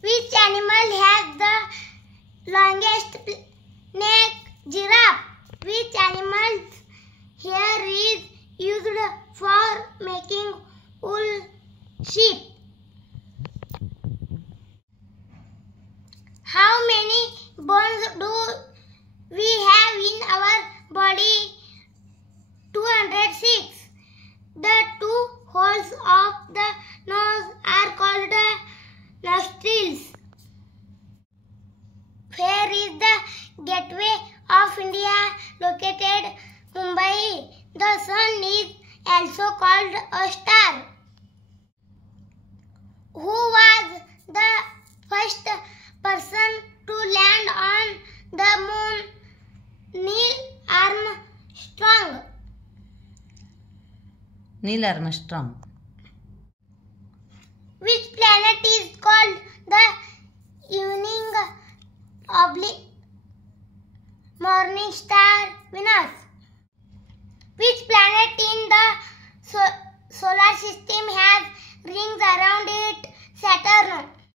Which animal has the longest neck? Giraffe. Which animal's hair is used for making wool? Sheep. How many bones do we have in our body? 206. The two holes of the nose are called nostrils. Where is the gateway of India located? Mumbai. The sun is also called a star. Who was the first person to land on the moon? Neil Armstrong. Neil Armstrong. Which planet is called the evening morning star? Venus. Which planet in the solar system has rings around it? Saturn.